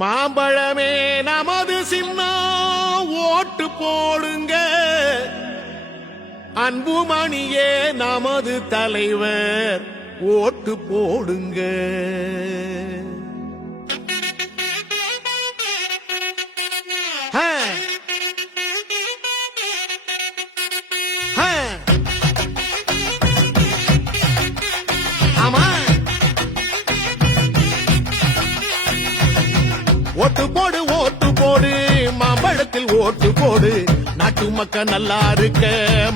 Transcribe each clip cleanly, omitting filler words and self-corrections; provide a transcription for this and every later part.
மாம்பழமே நமது சின்னம் ஓட்டு போடுங்க, அன்புமணியே நமது தலைவர் ஓட்டு போடுங்க. ஆமா, ஓட்டு போடு ஓட்டு போடு, மாம்பழத்தில் ஓட்டு போடு, நாட்டு மக்கள் நல்லா இருக்க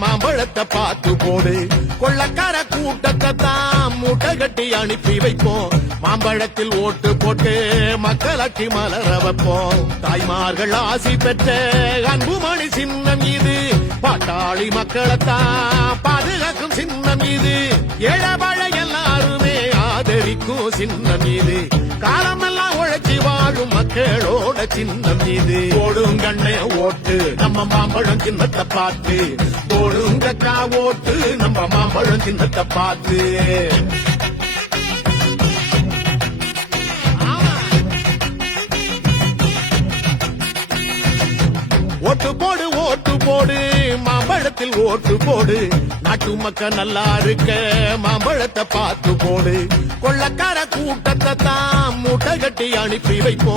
மாம்பழத்தை பார்த்து போடு. கொள்ளக்கார கூட்டத்தை தான் மூட்டை கட்டி அனுப்பி வைப்போம், மாம்பழத்தில் ஓட்டு போட்டு மக்களாட்சி மலர வைப்போம். தாய்மார்கள் ஆசி பெற்ற அன்புமணி சின்னம் இது, பாட்டாளி மக்களைத்தான் பாதுகாக்கும் சின்னம் இது, ஏழபாழ எல்லாருமே ஆதரிக்கும் சின்னம் இது, காலமெல்லாம் உழைச்சி வாழும் மக்களோட சின்னம் இது. போடுங்கண்ணே ஓட்டு நம்ம மாம்பழம் சின்னத்தை பார்த்து, போடுங்கக்கா ஓட்டு நம்ம மாம்பழம் சின்னத்தை பார்த்து. ஓட்டு போடு ஓட்டு போடு, மாம்பழத்தில் ஓட்டு போடு, நாட்டு மக்கள் நல்லா இருக்க மாம்பழத்தை பார்த்து போடு. கொள்ளக்கார கூட்டத்தை தான் மூட்டை கட்டி அனுப்பி வைப்போம்,